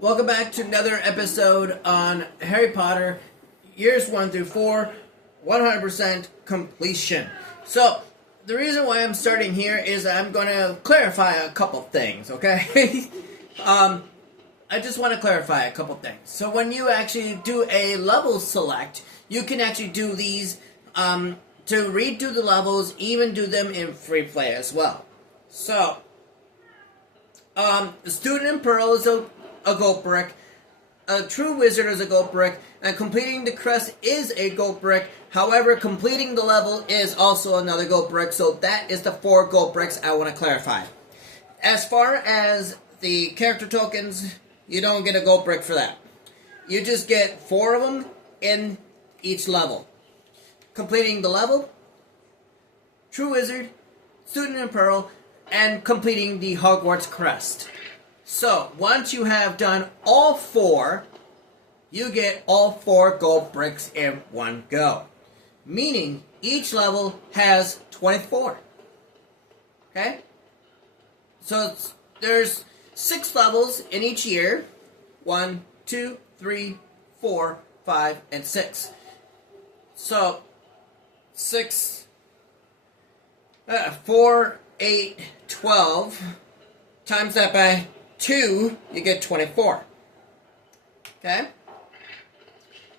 Welcome back to another episode on Harry Potter, years 1 through 4, 100% completion. So, the reason why I'm starting here is I'm going to clarify a couple things, okay? I just want to clarify a couple things. So when you actually do a level select, you can actually do these to redo the levels, even do them in free play as well. So, Student in Pearl is a gold brick, a True Wizard is a gold brick, and completing the crest is a gold brick. However, completing the level is also another gold brick, so that is the 4 gold bricks I want to clarify. As far as the character tokens, you don't get a gold brick for that. You just get 4 of them in each level. Completing the level, True Wizard, Student in Pearl, and completing the Hogwarts crest. So, once you have done all 4, you get all 4 gold bricks in one go. Meaning, each level has 24. Okay? So, there's 6 levels in each year. 1, 2, 3, 4, 5, and 6. So, 4, 8, 12. Times that by 2, you get 24. Okay?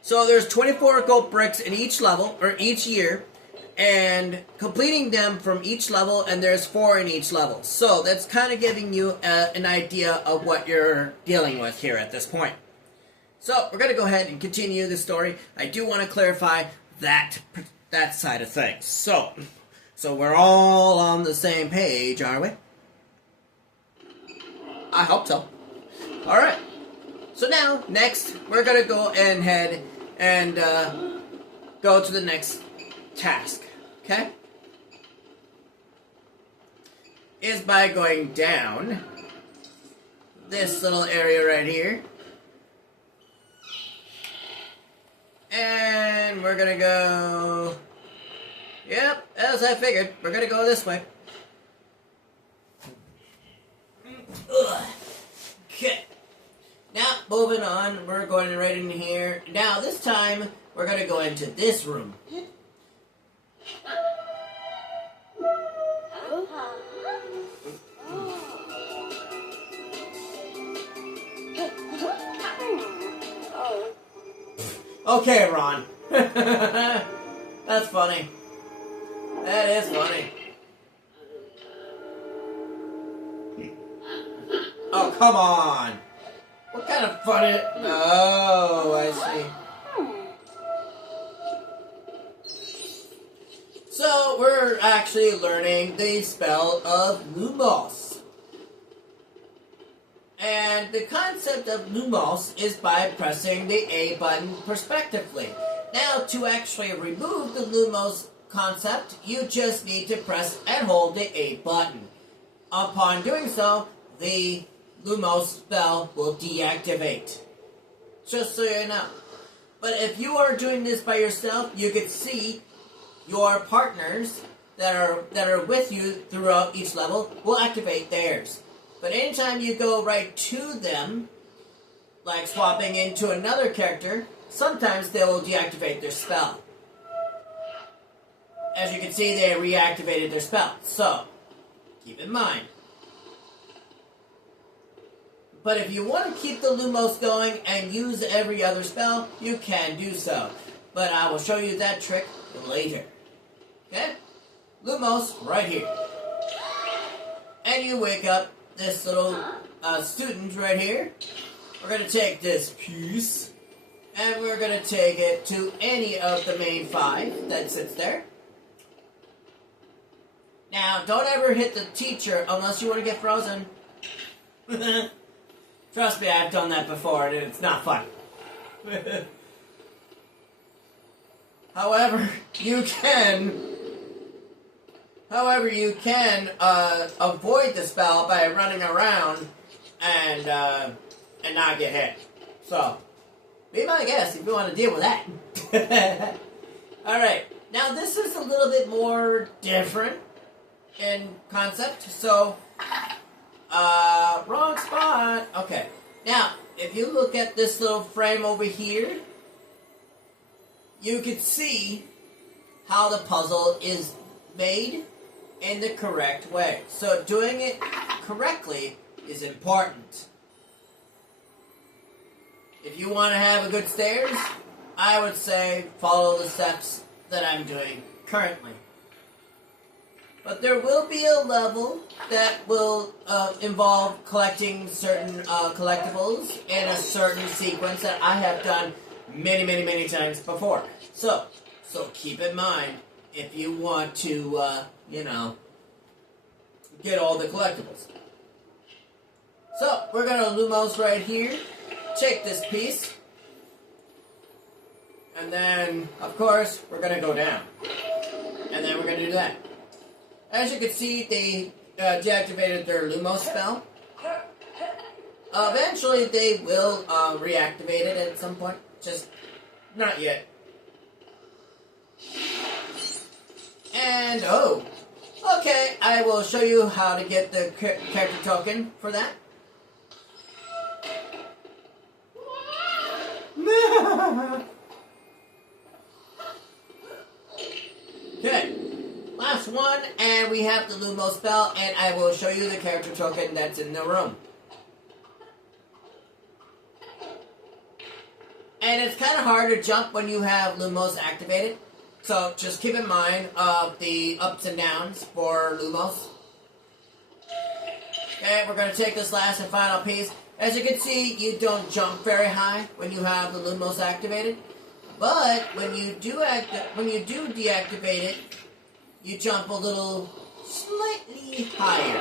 So there's 24 gold bricks in each level, or each year, and completing them from each level, and there's 4 in each level. So that's kind of giving you an idea of what you're dealing with here at this point. So we're going to go ahead and continue the story. I do want to clarify that side of things. So we're all on the same page, are we? I hope so. Alright. So now, next, we're going to go ahead and go to the next task. Okay? Is by going down this little area right here. And we're going to go... Yep, as I figured, we're going to go this way. Okay. Now, moving on, we're going right in here. Now, this time, we're going to go into this room. Okay, Ron. That's funny. That is funny. Oh, come on. What kind of fun is... Oh, I see. So, we're actually learning the spell of Lumos. And the concept of Lumos is by pressing the A button prospectively. Now, to actually remove the Lumos concept, you just need to press and hold the A button. Upon doing so, the Lumos spell will deactivate. Just so you know. But if you are doing this by yourself, you can see your partners that are with you throughout each level will activate theirs. But anytime you go right to them, like swapping into another character, sometimes they will deactivate their spell. As you can see, they reactivated their spell. So, keep in mind. But if you want to keep the Lumos going and use every other spell, you can do so. But I will show you that trick later. Okay? Lumos right here. And you wake up this little student right here. We're going to take this piece, and we're going to take it to any of the main 5 that sits there. Now, don't ever hit the teacher unless you want to get frozen. Trust me, I've done that before, and it's not fun. However, you can avoid the spell by running around and not get hit. So, be my guest if you want to deal with that. Alright, now this is a little bit more different in concept, so wrong spot. Okay, now if you look at this little frame over here, you can see how the puzzle is made in the correct way. So doing it correctly is important. If you want to have a good stairs, I would say follow the steps that I'm doing currently. But there will be a level that will involve collecting certain collectibles in a certain sequence that I have done many, many, many times before. So keep in mind if you want to, get all the collectibles. So we're going to Lumos right here. Take this piece. And then, of course, we're going to go down. And then we're going to do that. As you can see, they deactivated their Lumos spell. Eventually, they will reactivate it at some point. Just not yet. And, okay, I will show you how to get the character token for that. Okay, last one, and we have the Lumos spell, and I will show you the character token that's in the room. And it's kind of hard to jump when you have Lumos activated, so just keep in mind the ups and downs for Lumos. Okay, we're going to take this last and final piece. As you can see, you don't jump very high when you have the Lumos activated. But when you do deactivate it, you jump a little slightly higher.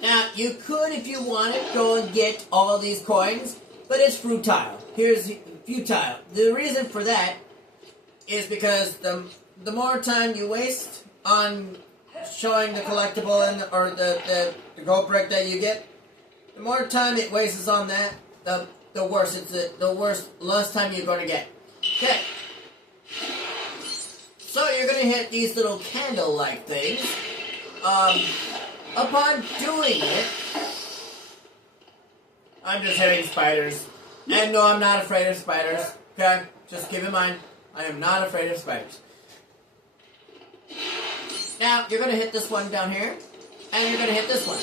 Now, you could, if you wanted, go and get all these coins, but it's futile. Here's futile. The reason for that is because the more time you waste on showing the collectible or the gold brick that you get, the more time it wastes on that, the worse less time you're going to get. Okay. So you're going to hit these little candle-like things. Upon doing it, I'm just hitting spiders. And no, I'm not afraid of spiders. Okay? Just keep in mind, I am not afraid of spiders. Now, you're going to hit this one down here, and you're going to hit this one.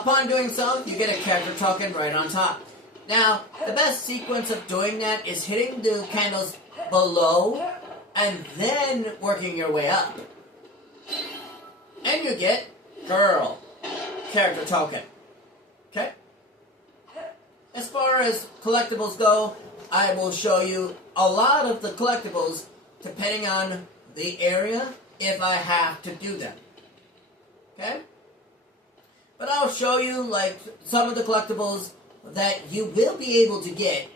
Upon doing so, you get a character token right on top. Now, the best sequence of doing that is hitting the candles below, and then working your way up. And you get girl character token. Okay? As far as collectibles go, I will show you a lot of the collectibles depending on the area if I have to do them. Okay? But I'll show you like some of the collectibles that you will be able to get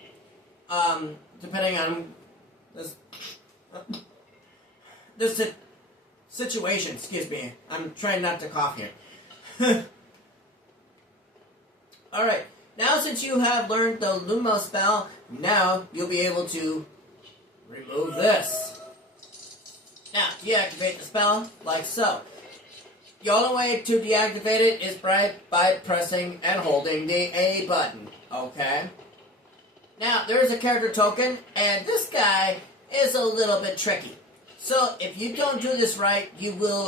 depending on this situation. Excuse me. I'm trying not to cough here. Alright. Now since you have learned the Lumos spell, now you'll be able to remove this. Now, deactivate the spell like so. The only way to deactivate it is by pressing and holding the A button. Okay? Now, there's a character token, and this guy is a little bit tricky. So, if you don't do this right, you will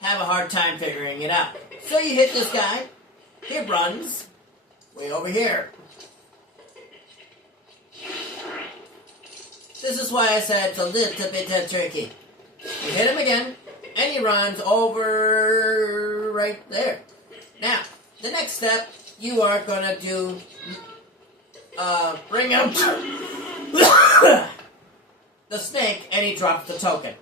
have a hard time figuring it out. So you hit this guy. He runs way over here. This is why I said it's a little bit tricky. You hit him again, and he runs over right there. Now, the next step, you are going to do, bring out the snake, and he drops the token.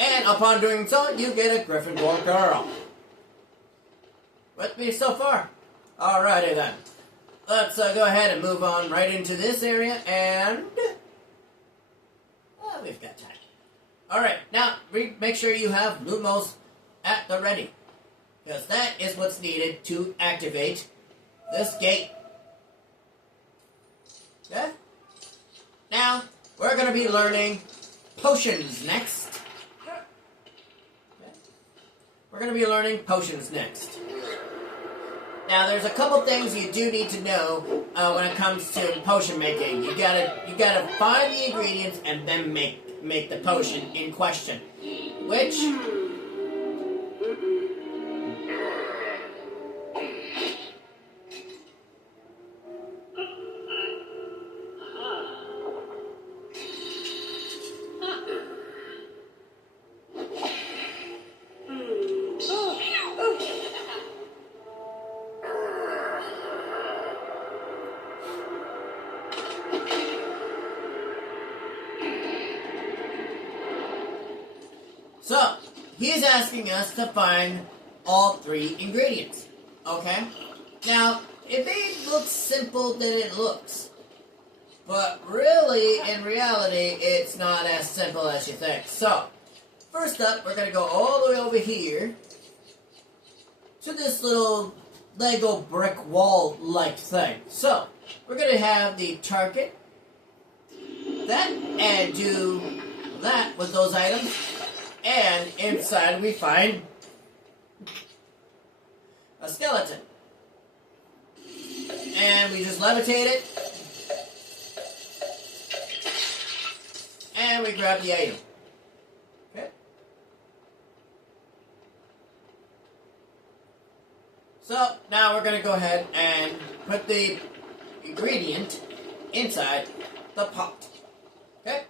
And upon doing so, you get a Gryffindor girl. With me so far? Alrighty then. Let's go ahead and move on right into this area, and we've got time. Alright, now make sure you have Lumos at the ready, because that is what's needed to activate this gate. Okay? Now, we're going to be learning potions next. We're going to be learning potions next. Now, there's a couple things you do need to know when it comes to potion making. You gotta find the ingredients and then make the potion in question, which So, he's asking us to find all 3 ingredients, okay? Now, it may look simple than it looks, but really, in reality, it's not as simple as you think. So, first up, we're going to go all the way over here to this little Lego brick wall-like thing. So, we're going to have the target, that, and do that with those items. And inside we find a skeleton. And we just levitate it. And we grab the item. Okay? So, now we're going to go ahead and put the ingredient inside the pot. Okay?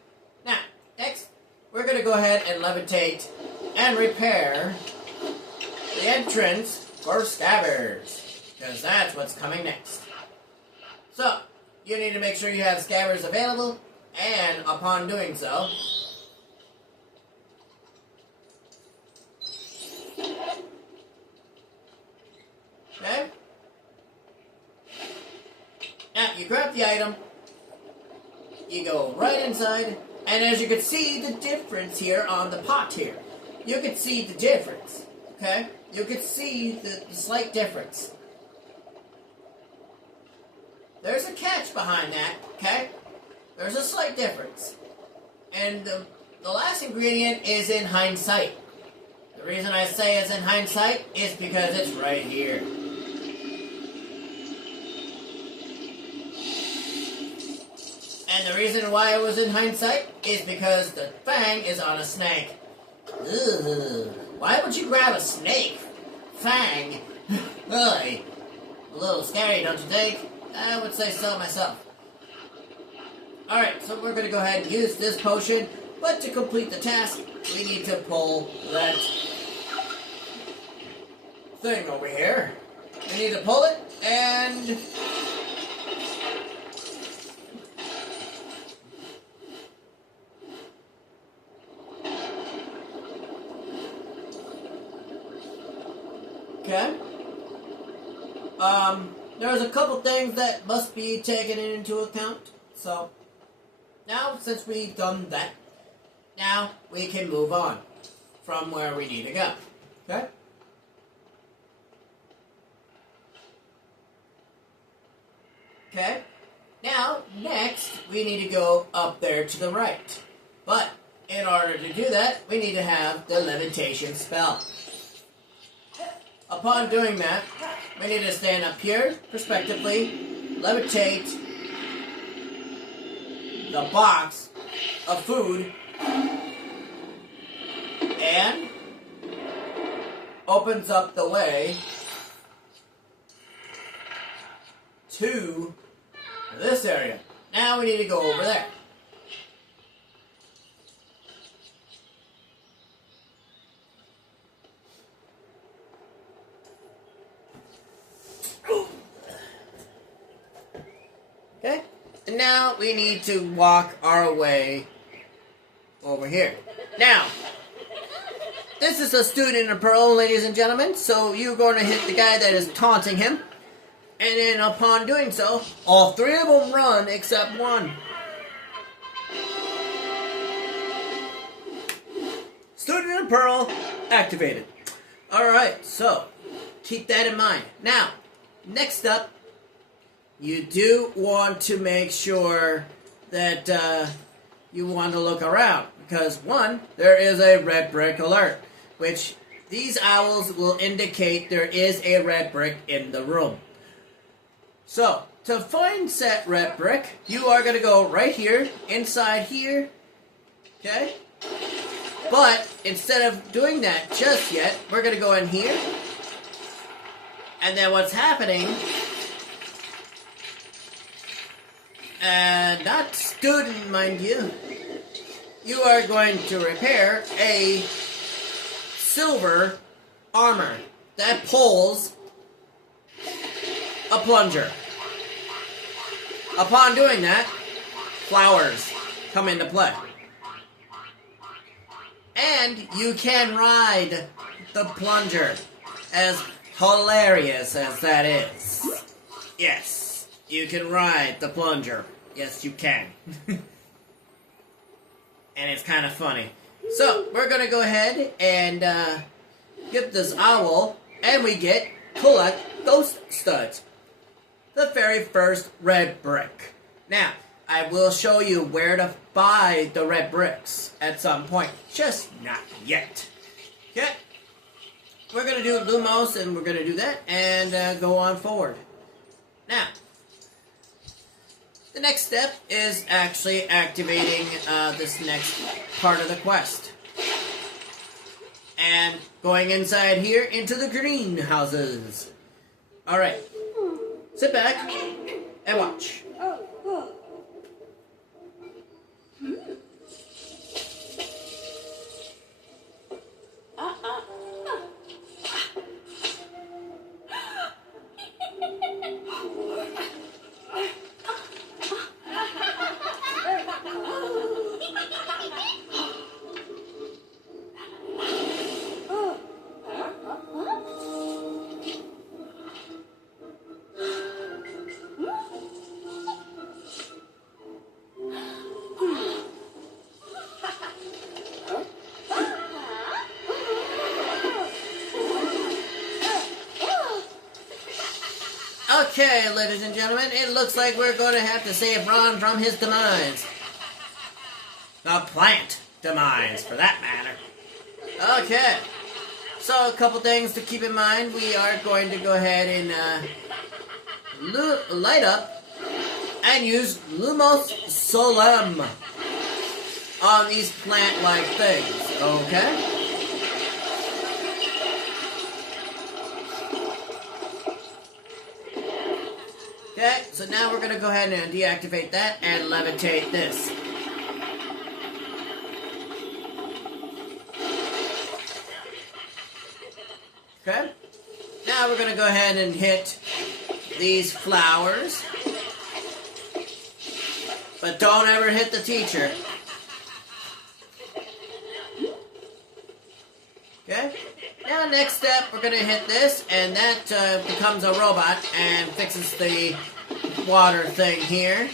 Now, next, we're going to go ahead and levitate and repair the entrance for scabbers, because that's what's coming next. So, you need to make sure you have scabbers available, and upon doing so, okay? Now, you grab the item, you go right inside, and as you can see the difference here on the pot here, you can see the difference, okay? You can see the slight difference. There's a catch behind that, okay? There's a slight difference. And the last ingredient is in hindsight. The reason I say it's in hindsight is because it's right here. And the reason why it was in hindsight is because the fang is on a snake. Ugh. Why would you grab a snake? Fang? Really? A little scary, don't you think? I would say so myself. Alright, so we're going to go ahead and use this potion, but to complete the task, we need to pull that thing over here. We need to pull it, and okay. There's a couple things that must be taken into account. So, now since we've done that, now we can move on from where we need to go. Okay? Okay? Now, next, we need to go up there to the right. But, in order to do that, we need to have the levitation spell. Upon doing that, we need to stand up here, respectively, levitate the box of food, and opens up the way to this area. Now we need to go over there. Okay, and now we need to walk our way over here. Now, this is a student of Pearl, ladies and gentlemen, so you're going to hit the guy that is taunting him, and then upon doing so, all 3 of them run except one. Student of Pearl activated. Alright, so keep that in mind. Now, next up, you do want to make sure that you want to look around. Because one, there is a red brick alert, which these owls will indicate there is a red brick in the room. So, to find said red brick, you are going to go right here, inside here, okay? But, instead of doing that just yet, we're going to go in here, and then what's happening, not student, mind you, you are going to repair a silver armor that pulls a plunger. Upon doing that, flowers come into play. And you can ride the plunger, as hilarious as that is. Yes, you can ride the plunger. Yes, you can. And it's kind of funny. So, we're going to go ahead and get this owl, and we collect those studs. The very first red brick. Now, I will show you where to buy the red bricks at some point. Just not yet. Okay? We're going to do Lumos, and we're going to do that, and go on forward. Now, the next step is actually activating this next part of the quest. And going inside here into the greenhouses. Alright. Sit back and watch. Okay, ladies and gentlemen, it looks like we're going to have to save Ron from his demise. The plant demise, for that matter. Okay, so a couple things to keep in mind. We are going to go ahead and light up and use Lumos Solem on these plant-like things, okay? Okay, so now we're going to go ahead and deactivate that and levitate this. Okay, now we're going to go ahead and hit these flowers. But don't ever hit the teacher. Okay? Now, next step, we're going to hit this, and that becomes a robot and fixes the water thing here.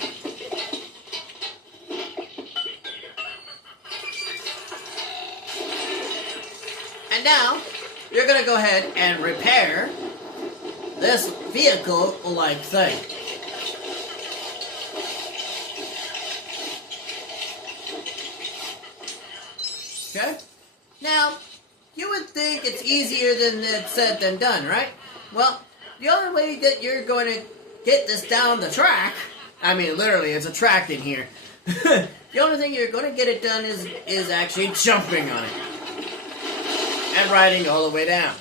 And now, you're going to go ahead and repair this vehicle-like thing. Okay? Now, you would think it's easier than it's said than done, right? Well, the only way that you're going to get this down the track, I mean, literally, it's a track in here. The only thing you're going to get it done is actually jumping on it. And riding all the way down.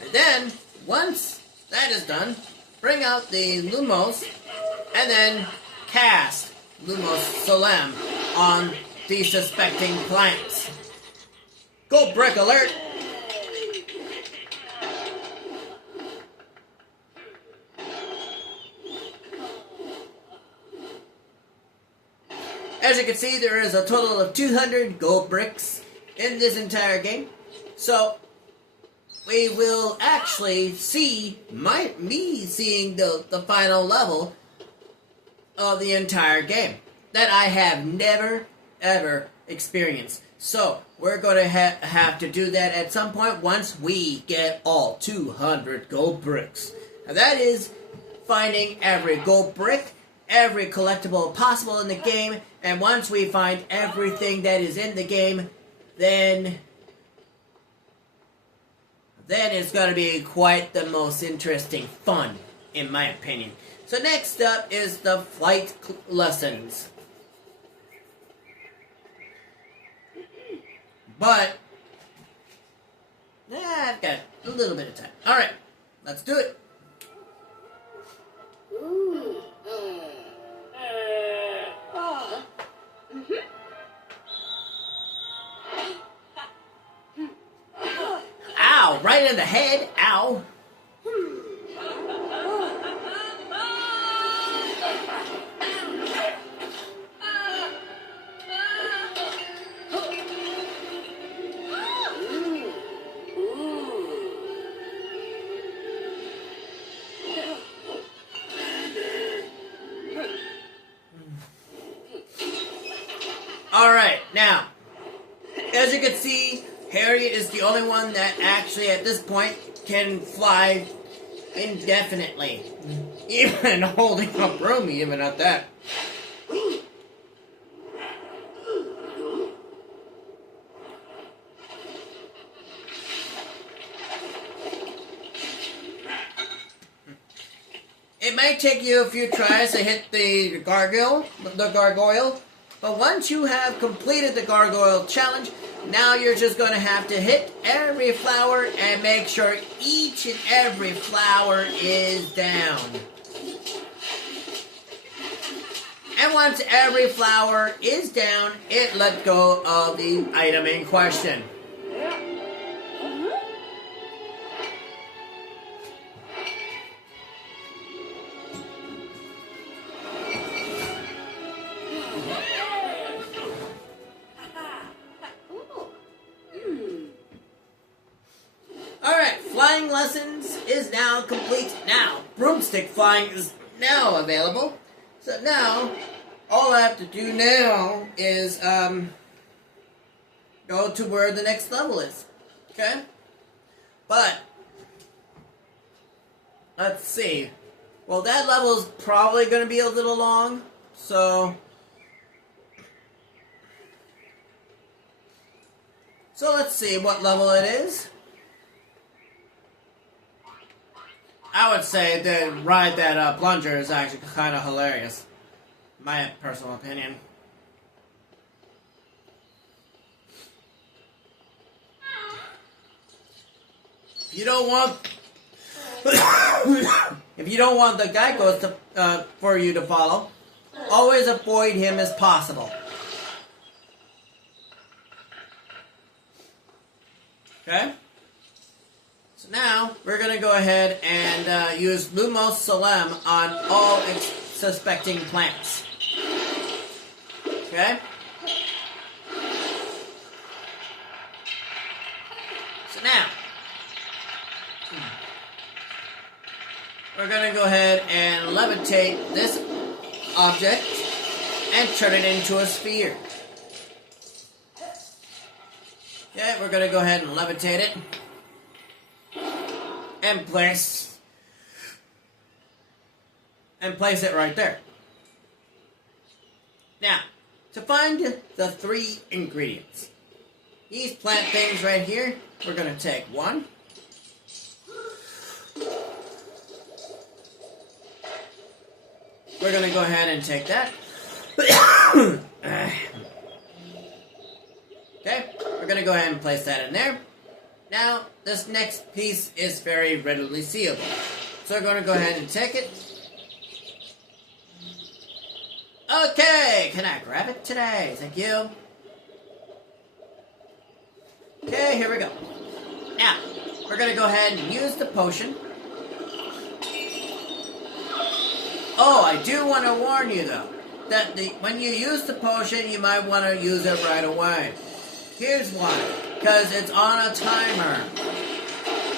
And then, once that is done, bring out the Lumos, and then cast Lumos Solem on the suspecting plants. Gold brick alert! As you can see, there is a total of 200 gold bricks in this entire game. So, we will actually see me seeing the final level of the entire game that I have never, ever experienced. So, we're going to have to do that at some point once we get all 200 gold bricks. Now, that is finding every gold brick every collectible possible in the game, and once we find everything that is in the game, then it's going to be quite the most interesting fun, in my opinion. So next up is the flight lessons. But I've got a little bit of time. Alright, let's do it. Ow, right in the head. Ow. Alright, now, as you can see, Harriet is the only one that actually, at this point, can fly indefinitely. Even holding a broom, even at that. It might take you a few tries to hit the gargoyle, but once you have completed the gargoyle challenge, now you're just going to have to hit every flower and make sure each and every flower is down. And once every flower is down, it lets go of the item in question. Flying lessons is now complete. Now, broomstick flying is now available. So now, all I have to do now is go to where the next level is. Okay? But, let's see. Well, that level is probably going to be a little long. So let's see what level it is. I would say the ride that plunger is actually kind of hilarious. My personal opinion. If you don't want, if you don't want the geckos to for you to follow, always avoid him as possible. Okay. So now, we're going to go ahead and use Lumos Solem on all suspecting plants. Okay? So now, we're going to go ahead and levitate this object and turn it into a sphere. Okay, we're going to go ahead and levitate it. And place it right there. Now, to find the 3 ingredients, these plant things right here, we're going to take one. We're going to go ahead and take that. Okay, we're going to go ahead and place that in there. Now, this next piece is very readily seeable. So we're going to go ahead and take it. Okay, can I grab it today? Thank you. Okay, here we go. Now, we're going to go ahead and use the potion. Oh, I do want to warn you, though, that when you use the potion, you might want to use it right away. Here's why. Because it's on a timer.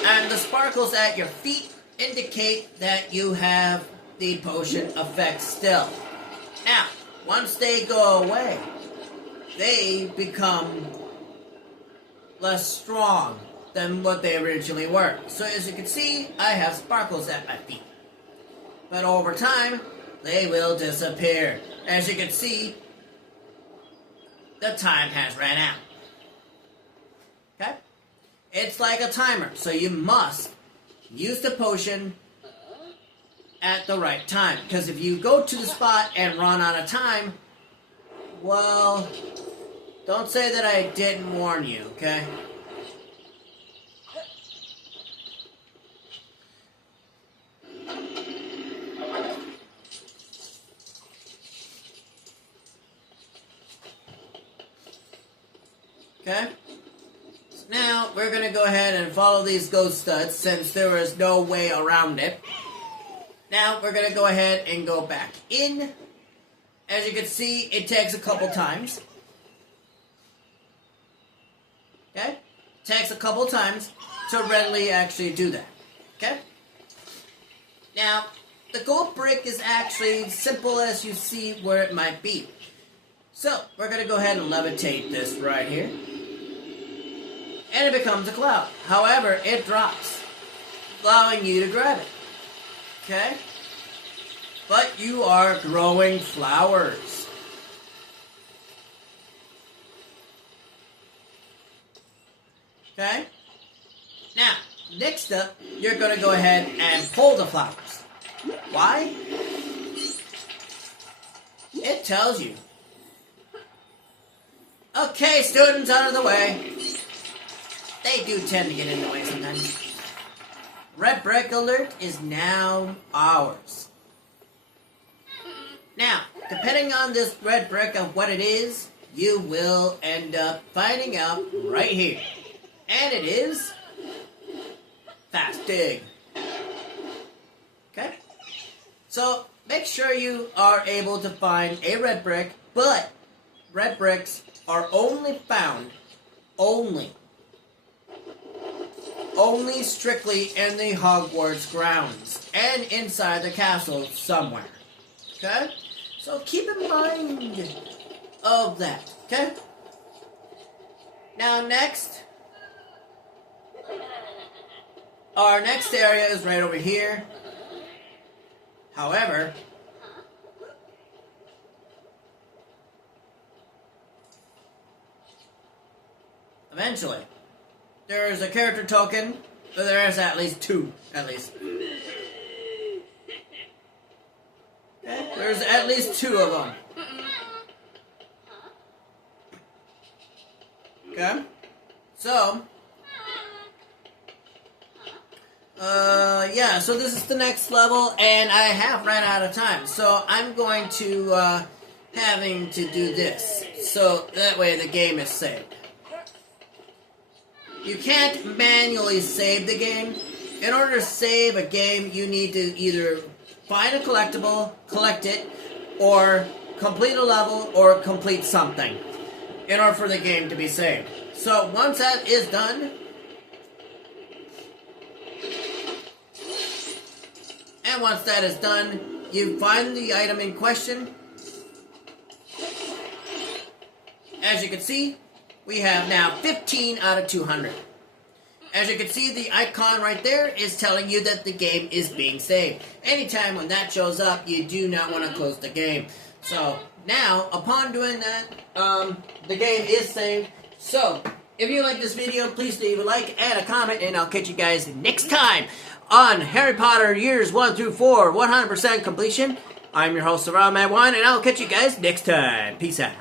And the sparkles at your feet indicate that you have the potion effect still. Now, once they go away, they become less strong than what they originally were. So as you can see, I have sparkles at my feet. But over time, they will disappear. As you can see, the time has ran out. Okay? It's like a timer, so you must use the potion at the right time. Because if you go to the spot and run out of time, well, don't say that I didn't warn you, okay? Okay? So now, we're going to go ahead and follow these ghost studs since there is no way around it. Now, we're going to go ahead and go back in. As you can see, it takes a couple times. Okay? Takes a couple times to readily actually do that. Okay? Now, the gold brick is actually simple as you see where it might be. So, we're going to go ahead and levitate this right here. And it becomes a cloud. However, it drops, allowing you to grab it. Okay? But you are growing flowers. Okay? Now, next up, you're going to go ahead and pull the flowers. Why? It tells you. Okay, students, out of the way. They do tend to get in the way sometimes. Red brick alert is now ours. Now, depending on this red brick of what it is, you will end up finding out right here. And it is Fast Dig. Okay? So, make sure you are able to find a red brick, but red bricks are only found only strictly in the Hogwarts grounds and inside the castle somewhere. Okay? So keep in mind of that. Okay? Now next, our next area is right over here. However, eventually, there is a character token, but there is at least two, at least. Okay? There's at least two of them. Okay? So, yeah, so this is the next level, and I have ran out of time. So I'm going to, having to do this. So that way the game is saved. You can't manually save the game. In order to save a game, you need to either find a collectible, collect it, or complete a level, or complete something in order for the game to be saved. So once that is done, and once that is done, you find the item in question. As you can see, we have now 15 out of 200. As you can see, the icon right there is telling you that the game is being saved. Anytime when that shows up, you do not want to close the game. So, now, upon doing that, the game is saved. So, if you like this video, please leave a like and a comment, and I'll catch you guys next time on Harry Potter Years 1 through 4, 100% completion. I'm your host, Mad1, and I'll catch you guys next time. Peace out.